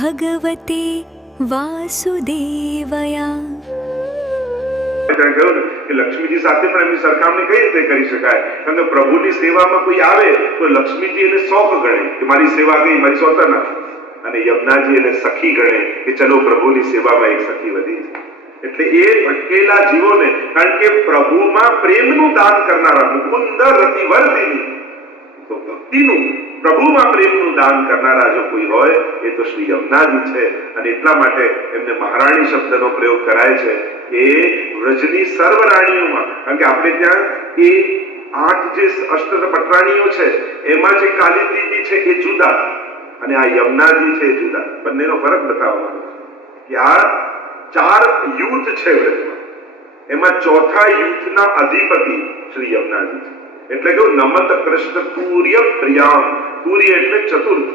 ભગવતે વાસુદેવયા. કહ્યું ને કે લક્ષ્મીજી સાથે પણ એમની સરખામણી કઈ રીતે કરી શકાય? કારણ કે પ્રભુની સેવામાં કોઈ આવે તો લક્ષ્મીજી એને શોખ ગણે કે મારી સેવા ગઈ, મારી સ્વતઃ નથી, અને યમુનાજી એને સખી ગણે કે ચલો પ્રભુની સેવામાં એક સખી વધી છે. એટલે એ ભટકેલા જીવોને, કારણ કે પ્રભુમાં પ્રેમનું દાન કરનારા, મુકુંદ રતિવર્ધિની, તો ભક્તિનું પ્રભુમાં પ્રેમનું દાન કરનારા જો કોઈ હોય એ તો શ્રી યમુનાજી છે. અને એટલા માટે એમને મહારાણી શબ્દનો પ્રયોગ કરાય છે કે વ્રજની સર્વ રાણીઓમાં, કારણ કે આપણે ત્યાં એ 8 જે અષ્ટપટરાણીઓ છે એમાં જે કાલિંદીજી છે એ જુદા અને આ યમુનાજી છે એ જુદા. બંનેનો ફરક બતાવવાનો છે કે આ 4 યુથ છે વ્રજમાં, એમાં ચોથા યુથના અધિપતિ શ્રી યમુનાજી છે. એટલે કે નમત કૃષ્ણ તુર્ય પ્રિયામ. તુર્ય એટલે ચતુર્થ.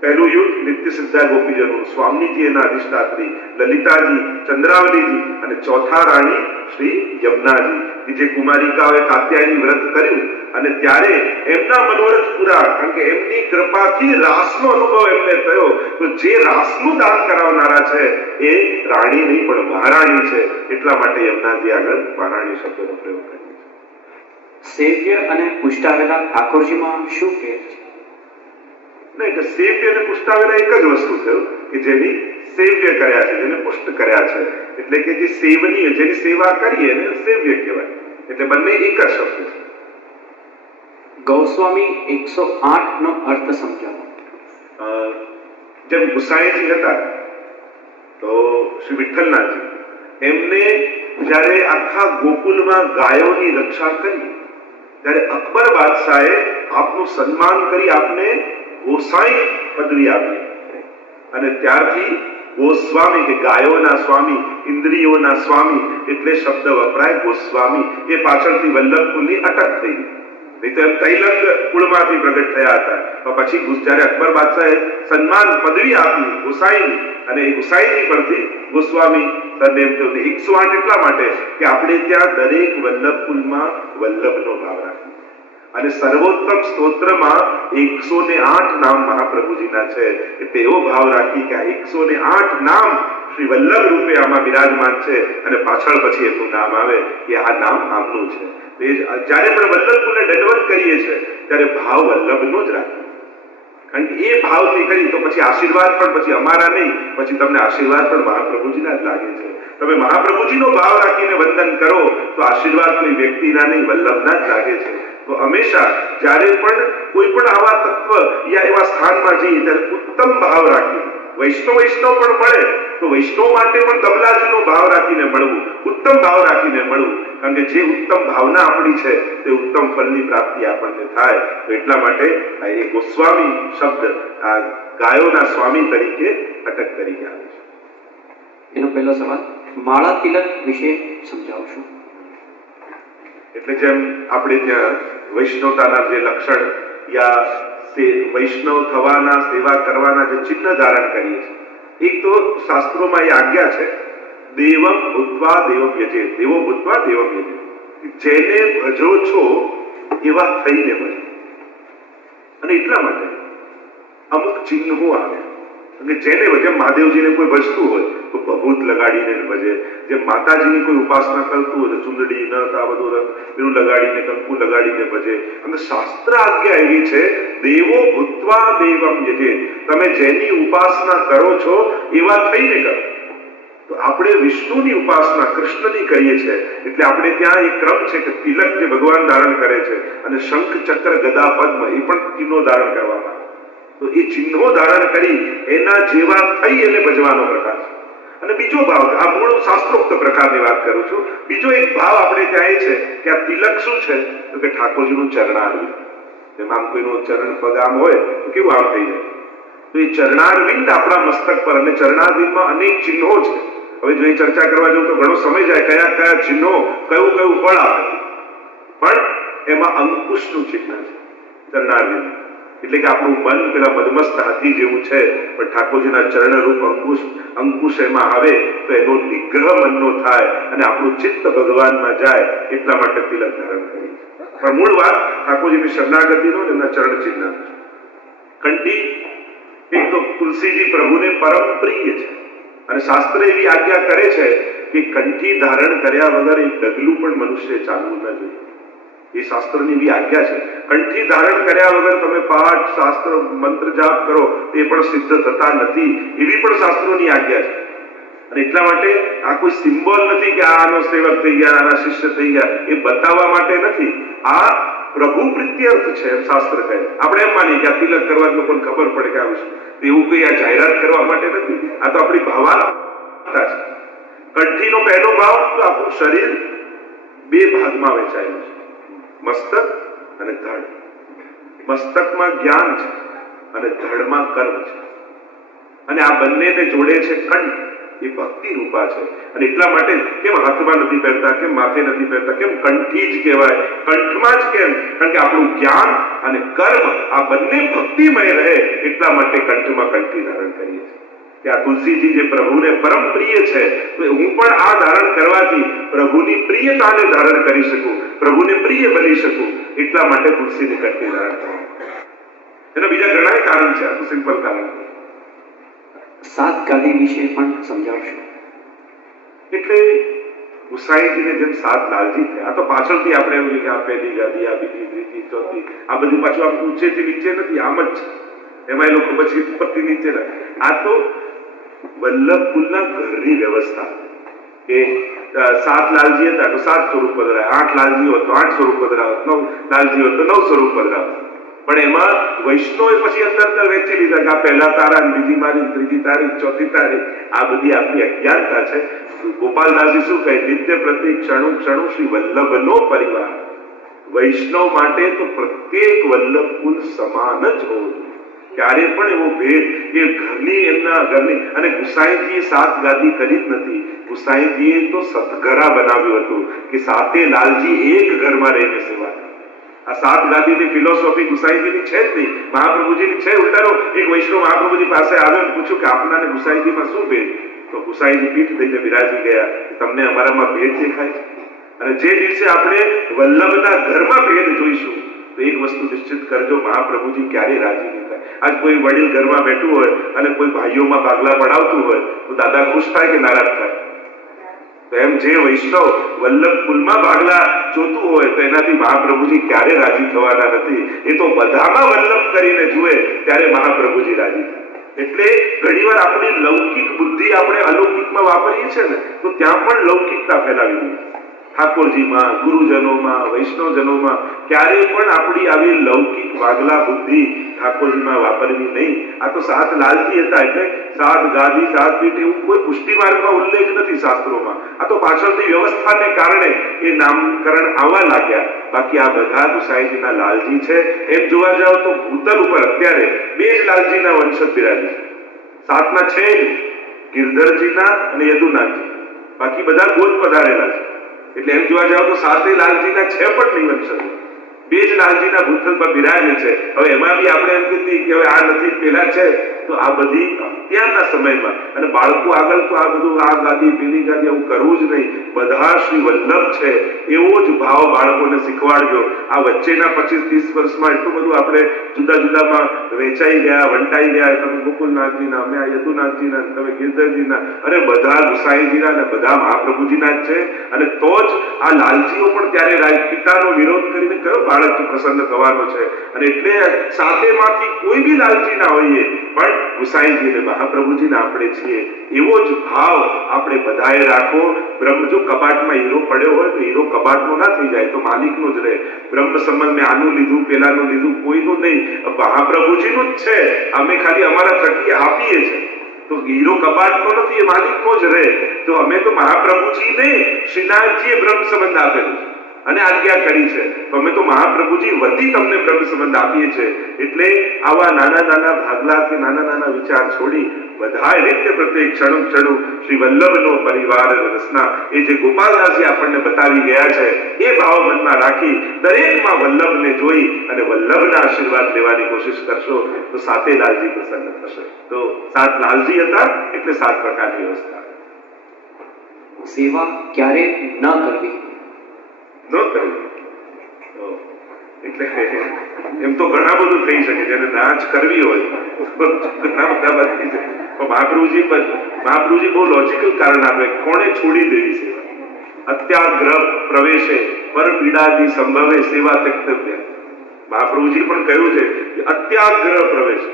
પહેલું યુદ્ધ નિત્ય સિદ્ધા ગોપીજનો, સ્વામીજી એના અધિષ્ઠાત્રી, લલિતાજી, ચંદ્રાવલીજી, અને ચોથા રાણી શ્રી યમુનાજી કે જે કુમારિકાઓએ કાત્યાયની વ્રત કર્યું અને ત્યારે એમના મનોરથ પૂરા, કારણ કે એમની કૃપાથી રાસનો અનુભવ એમને થયો. તો જે રાસનું દાન કરાવનારા છે એ રાણી નહીં પણ મહારાણી છે. એટલા માટે યમુનાજી આગળ મહારાણી શબ્દનો પ્રયોગ કર્યો. સેવ્ય અને પુષ્ટાવેલા ઠાકોરજીમાં શું ફેર છે? નહીં, કે સેવ્ય અને પુષ્ટાવેલા એક જ વસ્તુ થયું કે જેની સેવ્ય કર્યા છે, જેને પુષ્ટ કર્યા છે. એટલે કે જે સેવનીય, જેની સેવા કરીએ એને સેવ્ય કહેવાય. એટલે બંને એક જ શબ્દ છે. ગૌસ્વામી 108 નો અર્થ સમજાવો. જેમ ગુસાઈજી હતા તો શ્રી વિઠ્ઠલનાથજી, એમને જ્યારે આખા ગોકુલમાં ગાયોની રક્ષા કરી ત્યારે અકબર બાદશાહે આપનું સન્માન કરી આપને ગોસાઈ પદવી આપી. અને ત્યારથી ગોસ્વામી કે ગાયોના સ્વામી, ઇન્દ્રિયોના સ્વામી એટલે શબ્દ વપરાય ગોસ્વામી. એ પાછળથી વલ્લભકુલની અટક થઈ ગઈ. નહીં તો એમ તૈલંગ કુળમાંથી પ્રગટ થયા હતા. પણ પછી જયારે અકબર બાદશાહે સન્માન પદવી આપી ગોસાઈની, અને એ ગોસાઈની પરથી ગોસ્વામી સરનેમ થયું. 108 એટલા માટે કે આપણે ત્યાં દરેક વલ્લભકુલમાં વલ્લભનો ભાવ રાખીએ. અને સર્વોત્તમ સ્તોત્રમાં 108 નામ મહાપ્રભુજીના છે. એટલે એવો ભાવ રાખી કે આ 108 નામ શ્રી વલ્લભ રૂપે આમાં બિરાજમાન છે. અને પાછળ પછી એનું નામ આવે કે આ નામ આમનું છે. જયારે પણ વલ્લભકુલને દંડવત કરીએ છીએ ત્યારે ભાવ વલ્લભનો જ રાખીએ. કારણ કે એ ભાવથી કરી તો પછી આશીર્વાદ પણ પછી અમારા નહીં, પછી તમને આશીર્વાદ પણ મહાપ્રભુજીના જ લાગે છે. તમે મહાપ્રભુજીનો ભાવ રાખીને વંદન કરો તો આશીર્વાદ કોઈ વ્યક્તિના નહીં, વલ્લભના જ લાગે છે. તો હંમેશા જ્યારે પણ કોઈ પણ આવા તત્વ યા એવા સ્થાનમાં જઈએ ત્યારે ઉત્તમ ભાવ રાખીએ. વૈષ્ણવ પણ મળે તો વૈષ્ણવ માટે પણ કમલાજીનો ભાવ રાખીને મળવું, ઉત્તમ ભાવ રાખીને મળવું. કારણ કે જે ઉત્તમ ભાવના આપણી છે તે ઉત્તમ ફળની પ્રાપ્તિ આપણને થાય. તો એટલા માટે એ ગોસ્વામી શબ્દ આ ગાયોના સ્વામી તરીકે અટક તરીકે આવે છે. એનો પહેલો સવાલ માળા તિલક વિશે સમજાવશો. એટલે જેમ આપણે ત્યાં વૈષ્ણવતાના જે લક્ષણ યા વૈષ્ણવ થવાના, સેવા કરવાના જે ચિહ્ન ધારણ કરીએ છીએ, એક તો શાસ્ત્રોમાં એ આજ્ઞા છે દેવમ ભૂત્વા દેવમ યજે, દેવો ભૂત્વા દેવમ યજે. જેને ભજો છો એવા થઈને ભજો. અને એટલા માટે અમુક ચિહ્નો આવે કે જેને જેમ મહાદેવજીને કોઈ ભજતું હોય તો ભભૂત લગાડીને ભજે, જેમ માતાજીની કોઈ ઉપાસના કરતું હોય તો ચુંદડી નથ આ બધું એનું લગાડીને, કંકુ લગાડીને ભજે. અને શાસ્ત્ર આજ્ઞા એવી છે દેવો ભૂત્વા દેવમ યજે, તમે જેની ઉપાસના કરો છો એવા થઈને કરો. તો આપણે વિષ્ણુની ઉપાસના કૃષ્ણની કરીએ છીએ. એટલે આપણે ત્યાં એક ક્રમ છે કે તિલક જે ભગવાન ધારણ કરે છે અને શંખ ચક્ર ગદા પદ્મ એ પણ ચિહ્નો ધારણ કરવામાં. તો એ ચિહ્નો ધારણ કરી એના જેવા થઈ એને ભજવાનો પ્રકાર છે. અને બીજો ભાવ, આ મૂળ શાસ્ત્રોક્ત પ્રકારની વાત કરું છું, બીજો એક ભાવ આપણે ત્યાં એ છે કે આ તિલક શું છે તો કે ઠાકોરજીનું ચરણારવિંદ. જેમ આમ કોઈનો ચરણ પગ આમ હોય તો કેવું આમ થઈ જાય. તો એ ચરણારવિંદ આપણા મસ્તક પર, અને ચરણારવિંદમાં અનેક ચિહ્નો છે. હવે જો એ ચર્ચા કરવા જાઉં તો ઘણો સમય જાય, કયા કયા ચિહ્નો કયું કયું ફળ આપે. પણ એમાં અંકુશનું ચિહ્ન છે ચરણારવિંદ. એટલે કે આપણું મન પેલા મદમસ્ત હાથી જેવું છે, પણ ઠાકોરજીના ચરણરૂપ અંકુશ એમાં આવે તો એનો નિગ્રહ મનનો થાય અને આપણું ચિત્ત ભગવાનમાં જાય. એટલા માટે તિલક ધારણ કરી. પણ મૂળ વાત ઠાકોરજીની શરણાગતિનો એમના ચરણ ચિહ્ન. કંઠી એક તો તુલસીજી પ્રભુને પરમ પ્રિય છે અને શાસ્ત્ર એવી આજ્ઞા કરે છે કે કંઠી ધારણ કર્યા વગર એક ડગલું પણ મનુષ્ય ચાલવું ન જોઈએ. એ શાસ્ત્રની એવી આજ્ઞા છે. કંઠી ધારણ કર્યા વગર તમે પાઠ શાસ્ત્ર મંત્ર જાપ કરો તે પણ સિદ્ધ થતા નથી, એવી પણ શાસ્ત્રોની આજ્ઞા છે. અને એટલા માટે આ કોઈ સિમ્બોલ નથી કે આનો સેવક થઈ ગયા, આના શિષ્ય થઈ ગયા, એ બતાવવા માટે નથી. આ પ્રભુ પ્રીત્યર્થ છે એમ શાસ્ત્ર કહે. આપણે એમ માનીએ કે આ તિલક કરવા લોકોને ખબર પડે કે આવું છે, એવું કઈ આ જાહેરાત કરવા માટે નથી. આ તો આપણી ભાવાત્મકતા છે. કંઠીનો પહેલો ભાવ તો આપણું શરીર બે ભાગમાં વહેંચાયેલું છે, મસ્તક અને ધડ. મસ્તકમાં જ્ઞાન છે અને ધડમાં કર્મ છે. અને આ બંનેને જોડે છે કંઠ. એ ભક્તિ રૂપા છે. અને એટલા માટે કેમ હાથમાં નથી પહેરતા, કેમ માથે નથી પહેરતા, કેમ કંઠી જ કહેવાય, કંઠમાં જ કેમ? કારણ કે આપણું જ્ઞાન અને કર્મ આ બંને ભક્તિમય રહે એટલા માટે કંઠમાં કંઠી ધારણ કરીએ છીએ. કે આ તુલસીજી જે પ્રભુને પરમ પ્રિય છે, તો હું પણ આ ધારણ કરવાથી પ્રભુની પ્રિયતાને ધારણ કરી શકું, પ્રભુને પ્રિય બની શકું, એટલા માટે તુલસીને કંઠી ધારણ કરવું. એના બીજા ઘણા કારણ છે, આ તો સિમ્પલ કારણ. સાત ગાદી વિશે પણ સમજાવશો? એટલે ગુસાઈજીને જેમ સાત લાલજી થયા, આ તો પાછળથી આપણે એવું કે આ પહેલી ગાદી, આ બીજી, ત્રીજી, ચોથી, આ બધું પાછું આમ ઊંચેથી નીચે નથી, આમ જ છે. એમાં એ લોકો પછી ઉપરથી નીચે રહે. આ તો વલ્લભકુલના ઘરની વ્યવસ્થા કે 7 લાલજી હતા તો 7 સ્વરૂપ પધરાય, 8 લાલજી હોય તો 8 સ્વરૂપ પધરાવે, 9 લાલજી હોય તો 9 સ્વરૂપ પધરાવે. પણ એમાં વૈષ્ણવે પછી અંદર વેચી લીધા કે આ પહેલા તારા, બીજી મારી, ત્રીજી તારી, ચોથી તારી. આ બધી આપણી અજ્ઞાનતા છે. ગોપાલદાસજી શું કહે? નિત્ય પ્રતિ ક્ષણું ક્ષણું શ્રી વલ્લભનો પરિવાર. વૈષ્ણવ માટે તો પ્રત્યેક વલ્લભકુલ સમાન જ હોવું જોઈએ. ક્યારે પણ એવો ભેદ કે ઘરની એમના ઘરની. અને ગુસાઈજીએ 7 ગાદી કરી જ નથી. ગુસાઈજીએ તો સતઘરા બનાવ્યું હતું કે સાતે લાલજી એક ઘરમાં રહીને સેવા કરે. આ 7 ગાદીની ફિલોસોફી ગુસાઈજીની છે જ નહીં, મહાપ્રભુજીની છે. ઉલટાનો એક વૈષ્ણવ મહાપ્રભુજી પાસે આવ્યો અને પૂછ્યું કે આપના અને ગુસાઈજીમાં શું ભેદ? તો ગુસાઈજી પીઠ દઈને બિરાજી ગયા, તમને અમારામાં ભેદ દેખાય છે? અને જે દિવસે આપણે વલ્લભના ઘરમાં ભેદ જોઈશું તો એક વસ્તુ નિશ્ચિત કરજો, મહાપ્રભુજી ક્યારે રાજી નહીં થાય. આજ કોઈ વડીલ ઘરમાં બેઠું હોય અને કોઈ ભાઈઓમાં ભાગલા પડાવતું હોય તો દાદા ખુશ થાય કે નારાજ થાય? તો એમ જે વૈષ્ણવ વલ્લભકુલમાં ભાગલા જોતું હોય તો એનાથી મહાપ્રભુજી ક્યારે રાજી થવાના નથી. એ તો બધામાં વલ્લભ કરીને જુએ ત્યારે મહાપ્રભુજી રાજી થાય. એટલે ઘણીવાર આપણી લૌકિક બુદ્ધિ આપણે અલૌકિકમાં વાપરીએ છીએ ને, તો ત્યાં પણ લૌકિકતા ફેલાવી દઈએ. ઠાકોરજીમાં, ગુરુજનોમાં, વૈષ્ણવજનોમાં ક્યારેય પણ આપણી આવી લૌકિક વાગલા બુદ્ધિ ઠાકોરજીમાં વાપરવી નહીં. આ તો 7 લાલજી હતા એટલે 7 ગાદી, 7 પીઠ એવું કોઈ પુષ્ટિ માર્ગમાં ઉલ્લેખ નથી શાસ્ત્રોમાં. આ તો પાછળથી વ્યવસ્થાને કારણે એ નામકરણ આવવા લાગ્યા. બાકી આ બધા ગુસાઈજીના લાલજી છે. એમ જોવા જાવ તો ભૂતલ ઉપર અત્યારે 2 જ લાલજીના વંશજ બિરાજે છે. 7ના છે ગિરધરજીના અને યદુનાથજી, બાકી બધા ગોદ પધારેલા છે. એટલે એમ જોવા જાવ તો 7 લાલજીના છે પણ નહીં વંશજ, 2 જ લાલજીના ભૂતલ પર બિરાજે છે. હવે એમાં બી આપણે એમ કીધી કે હવે આ નથી પેલા છે, તો આ બધી અત્યારના સમયમાં અને બાળકો આગળ તો આ બધું આ ગાદી પેલી ગાદી એવું કરવું જ નહીં. બધા શ્રી વલ્લભ છે એવો જ ભાવ બાળકોને શીખવાડજો. આ વચ્ચેના 25-30 વર્ષમાં એટલું બધું આપણે જુદા જુદામાં વેચાઈ ગયા, વંટાઈ ગયા. તમે ગોકુલનાથજીના, અમે આ યદુનાથજીના, તમે ગિરધરજીના, અને બધા ગુસાઈજીના અને બધા મહાપ્રભુજીના જ છે. અને તો જ આ લાલજીઓ પણ ત્યારે પિતાનો વિરોધ કરીને કયો બાળક પ્રસન્ન થવાનો છે. અને એટલે 7માંથી કોઈ બી લાલજી ના હોઈએ પણ ગુસાઈજી અને મહાપ્રભુજીના આપણે છીએ એવો જ ભાવ આપણે બધાએ રાખો. બ્રહ્મ જો કબાટમાં હીરો પડ્યો હોય તો હીરો કબાટનો ના થઈ જાય, તો માલિકનો જ રહે. બ્રહ્મ સંબંધ મેં આનું લીધું, પેલાનું લીધું, કોઈનું નહીં, મહાપ્રભુજીનું જ છે. અમે ખાલી અમારા થકી આપીએ છીએ. તો હીરો કબાટનો નથી, એ માલિકનો જ રહે. તો અમે તો મહાપ્રભુજીને શ્રીનાથજીએ બ્રહ્મ સંબંધ આપેલું છે અને આજ્ઞા કરી છે. તો અમે તો મહાપ્રભુજી વતી તમને બ્રહ્મ સંબંધ આપીએ છીએ. એટલે આવા નાના નાના ભાગલા કે નાના નાના વિચાર છોડી બધા નિત્ય પ્રત્યેક ક્ષણું ક્ષણું શ્રી વલ્લભનો પરિવાર રસના એ જે ગોપાલદાસજી આપણને બતાવી ગયા છે એ ભાવ મનમાં રાખી દરેકમાં વલ્લભને જોઈ અને વલ્લભના આશીર્વાદ લેવાની કોશિશ કરશો તો 7 લાલજી પ્રસન્ન થશે. તો 7 લાલજી હતા એટલે 7 પ્રકારની વ્યવસ્થા. સેવા ક્યારે ન કરવી? ન કરવી એટલે એમ તો ઘણા બધું થઈ શકે, જેને નાચ કરવી હોય તો ઘણા બધા વાત થઈ શકે. પણ મહાપ્રભુજી બહુ લોજિકલ કારણ આપે, કોણે છોડી દેવી સેવા? અત્યાગ્રહ પ્રવેશે પર પીડાથી સંભવે સેવા ત્યક્તવ્ય. મહાપ્રભુજી પણ કહ્યું છે કે અત્યાગ્રહ પ્રવેશ,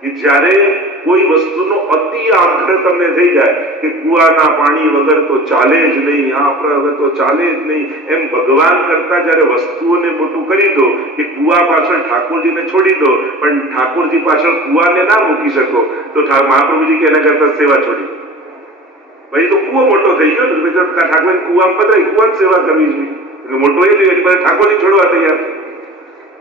કે જ્યારે કોઈ વસ્તુનો અતિ આગ્રહ તમને થઈ જાય કે કુવાના પાણી વગર તો ચાલે જ નહીં, આ વગર તો ચાલે જ નહીં, એમ ભગવાન કરતા જ્યારે વસ્તુઓને મોટું કરી દો કે કુવા પાછળ ઠાકોરજીને છોડી દો, પણ ઠાકોરજી પાછળ કુવાને ના મૂકી શકો, તો મહાપ્રભુજી કે એના કરતા સેવા છોડી. પછી તો કુવો મોટો થઈ ગયો ને, ઠાકોર કુવામાં પધરાય, કુવાની સેવા કરવી જોઈએ, મોટો એ જોઈએ ઠાકોરજી છોડવા તૈયાર.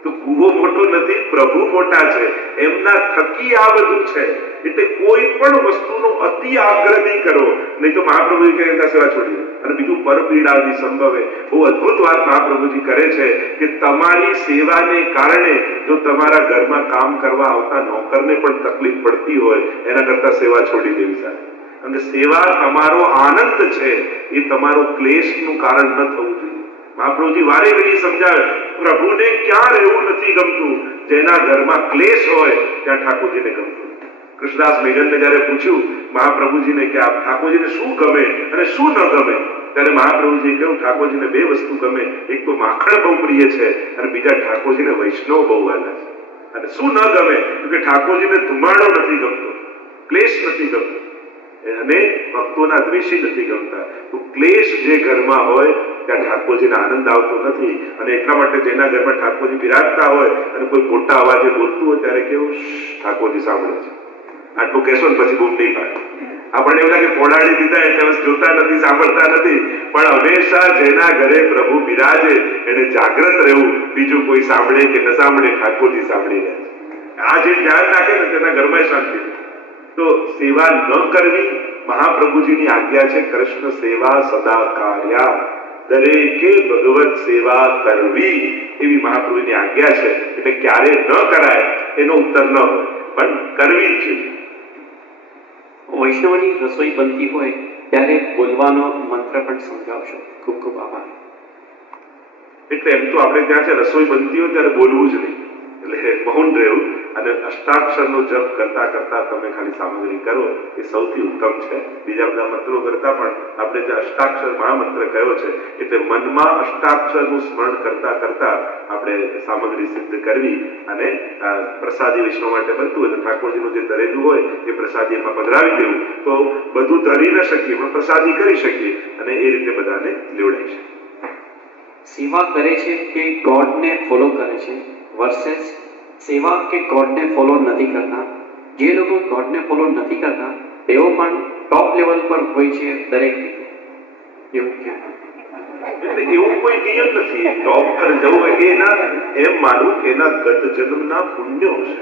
તો કુવો મોટો નથી, પ્રભુ મોટા છે, એમના થકી આ બધું છે. એટલે કોઈ પણ વસ્તુનો અતિ આગ્રહ નહીં કરવો, નહીં તો મહાપ્રભુજી કહે એમના સેવા છોડી. અને બીજું પરપીડાથી સંભવે, બહુ અદભુત વાત મહાપ્રભુજી કરે છે કે તમારી સેવાને કારણે જો તમારા ઘરમાં કામ કરવા આવતા નોકરને પણ તકલીફ પડતી હોય, એના કરતા સેવા છોડી દેવી સારી. અને સેવા તમારો આનંદ છે, એ તમારો ક્લેશનું કારણ ન થવું જોઈએ. મહાપ્રભુજી વારે ઘડી સમજાવે, પ્રભુને ક્યાં રહેવું નથી ગમતું? જેના ઘરમાં ક્લેશ હોય ત્યાં ઠાકોરજીને ગમતું. કૃષ્ણદાસ મેઘનને જયારે પૂછ્યું મહાપ્રભુજીને કે આ ઠાકોરજીને શું ગમે અને શું ન ગમે, ત્યારે મહાપ્રભુજીએ કહ્યું ઠાકોરજીને બે વસ્તુ ગમે, એક તો માખણ બહુ પ્રિય છે અને બીજા ઠાકોરજીને વૈષ્ણવ બહુ વાલા છે. અને શું ન ગમે કે ઠાકોરજીને ધુમાડો નથી ગમતો, ક્લેશ નથી ગમતો, અને ભક્તોના દ્વેષી નથી ગમતા. તો ક્લેશ જે ઘરમાં હોય ત્યાં ઠાકોરજીને આનંદ આવતો નથી. અને એટલા માટે જેના ઘરમાં ઠાકોરજી બિરાજતા હોય અને કોઈ મોટા અવાજે બોલતું હોય ત્યારે કેવું ઠાકોરજી સાંભળે છે, આટલું કહેશો ને પછી બૂમ નહીં પાડે. આપણને એવું લાગે પોડાડી દીધા એટલે જોતા નથી, સાંભળતા નથી. પણ હંમેશા જેના ઘરે પ્રભુ બિરાજે એને જાગ્રત રહેવું, બીજું કોઈ સાંભળે કે ન સાંભળે, ઠાકોરજી સાંભળી રહે છે. આ જે ધ્યાન રાખે ને તેના ઘરમાં શાંતિ. તો સેવા ન કરવી મહાપ્રભુજીની આજ્ઞા છે. કૃષ્ણ સેવા સદા કાર્યા, દરેકે ભગવત સેવા કરવી, એવી મહાપ્રભુની આજ્ઞા છે. એટલે ક્યારે ન કરાય એનો ઉત્તર ન હોય, પણ કરવી જ જોઈએ. વૈષ્ણવની રસોઈ બનતી હોય ત્યારે બોલવાનો મંત્ર પણ સમજાવશો. ખૂબ ખૂબ આભાર. એટલે એમ તો આપણે ત્યાં છે રસોઈ બનતી હોય ત્યારે બોલવું જ નહીં, એટલે મૌન રહેવું અને અષ્ટાક્ષરનો જપ કરતા કરતા તમે ખાલી સામગ્રી કરો એ સૌથી ઉત્તમ છે. બીજા બધા મંત્રો કરતા પણ આપણે જે અષ્ટાક્ષર મહામંત્ર કયો છે, એટલે મનમાં અષ્ટાક્ષરનું સ્મરણ કરતા કરતા આપણે સામગ્રી સિદ્ધ કરવી. અને પ્રસાદી વૈષ્ણવ માટે બનતું હોય તો ઠાકોરજીનું જે ધરેલું હોય એ પ્રસાદી એમાં પધરાવી દેવું, તો બધું ધરી ન શકીએ પણ પ્રસાદી કરી શકીએ અને એ રીતે બધાને લેવડાવી શકીએ. સેવા કરે છે કે ગોડને ફોલો કરે છે વર્સેસ સેવા કે ગોડને ફોલો નથી કરતા. જે લોકો ગોડને ફોલો નથી કરતા તેઓ પણ ટોપ લેવલ પર હોય છે દરેક રીતે, એવું ક્યાં? એટલે એવું કોઈ નિયમ નથી ટોપ પર જવું હોય. એના એમ માનવું કે એના ગત જન્મના પુણ્યો છે.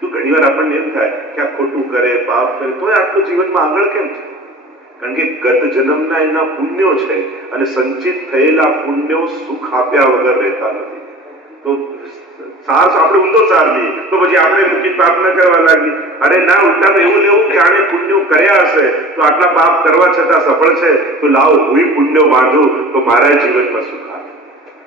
તો ઘણી વાર આપણને એમ થાય કે આ ખોટું કરે, પાપ કરે, તો આટલું જીવનમાં આગળ કેમ છે? કારણ કે ગત જન્મના એના પુણ્યો છે અને સંચિત થયેલા પુણ્યો સુખ આપ્યા વગર રહેતા નથી. તો સાર આપણે ઊંધો સાર લઈએ તો પછી આપણે મૂકી પાપ ન કરવા લાગીએ. અરે ના, ઉલટા તો એવું લેવું કે આને પુણ્યો કર્યા હશે તો આટલા પાપ કરવા છતાં સફળ છે, તો લાવ હું પુણ્યો બાંધું તો મારા જીવનમાં સુખ આવે.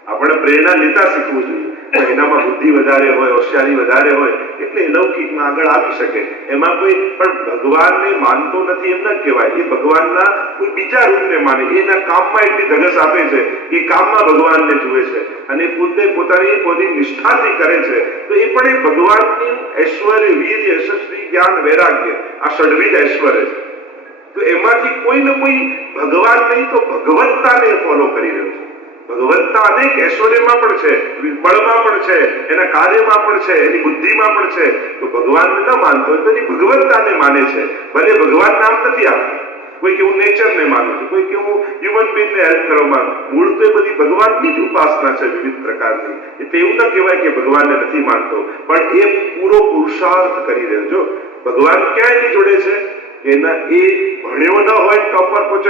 આપણે પ્રેરણા લેતા શીખવું જોઈએ. એનામાં બુદ્ધિ વધારે હોય, હોશિયારી વધારે હોય એટલે લૌકિકમાં આગળ આવી શકે. એમાં કોઈ પણ ભગવાનને માનતો નથી એમ ન કહેવાય. એ ભગવાનના કોઈ બીજા રૂપને માને, એના કામમાં એટલી ધગસ આપે છે, એ કામમાં ભગવાનને જુએ છે અને પોતે પોતાની નિષ્ઠાથી કરે છે. તો એ પણ એ ભગવાનનું ઐશ્વર્ય, વીર્ય, યશસ્વી, જ્ઞાન, વૈરાગ્ય, આ ષડવિધ ઐશ્વર્ય છે. તો એમાંથી કોઈ ને કોઈ ભગવાન નહીં તો ભગવત્તાને ફોલો કરી રહ્યો છે. ભગવત્તા અનેક ઐશ્વર્યમાં પણ છે, બળમાં પણ છે, એના કાર્યમાં પણ છે, એની બુદ્ધિમાં પણ છે. તો ભગવાનને ન માનતો હોય તો એની ભગવત્તાને માને છે. ભલે ભગવાન નામ નથી આપતું, કોઈ કેવું નેચરને માનું છે, કોઈ કેવું હ્યુમન બીંગને હેલ્પ કરવા માંગે. મૂળ તો એ બધી ભગવાનની જ ઉપાસના છે વિવિધ પ્રકારની. એટલે એવું ન કહેવાય કે ભગવાનને નથી માનતો, પણ એ પૂરો પુરુષાર્થ કરી રહ્યો. જો ભગવાન ક્યાં એની જોડે છે? એના એ ભણ્યો ન હોય ટોપ પર પહોંચો